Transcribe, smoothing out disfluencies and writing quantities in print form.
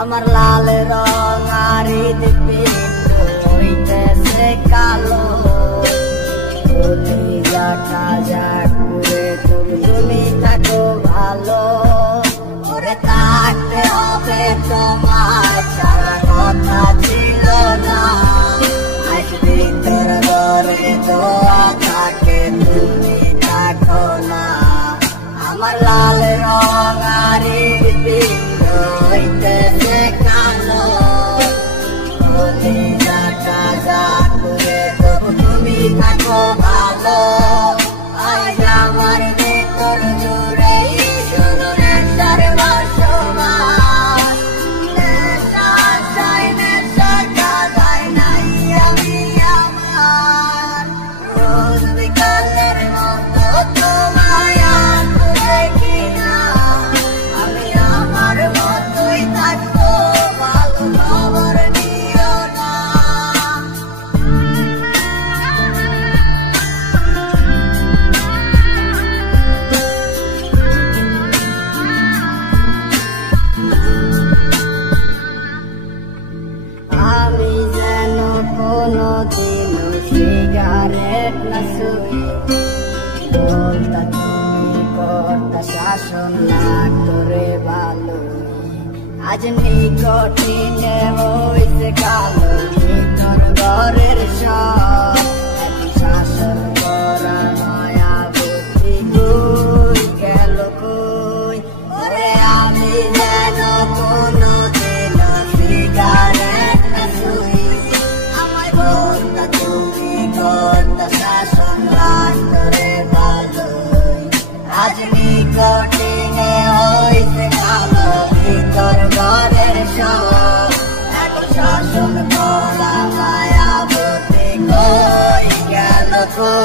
আমার লাল রঙারি পিণ্ড হইতেছে কালো যাকা যাক করে তুমি থাকো ভালো ওরে থাকতে হবে তোমার সারা কথা ছিল না আজ ভিতর ঘরে দোয়া থাকে তুমি থাকো না আমার লাল রঙারি পিণ্ড হইতেছে কালো যাকা যাক করে তুমি থাকো ভালো আজ আমার ভিতর জুড়ে শুরু নেশার বসবাস নেশা চাই নেশা কাদায় নাই আমি আমার রোজ বিকালের মতো তোমায় আর দেখি না আমি আমার মতোই থাকবো ভালো খবর নিও না আমি যেন কোনোদিন সিগারেট না শুই বলতা তুমি কর্তা শাসন না করে ভালো আজ নিকটিনে হইছে কালো ভিতর ঘরের সব শাসন করা নয়া বুদ্ধি কই গেল কই ওরে আমি যেন কোনোদিন সিগারেট না শুই আমায় বলতা তুমি কর্তা শাসন না করে ভালো আজ নিকটিনে হইছে কালো ভিতর ঘরের সব এখন শাসন করা মায়া বুদ্ধি কই গেল কই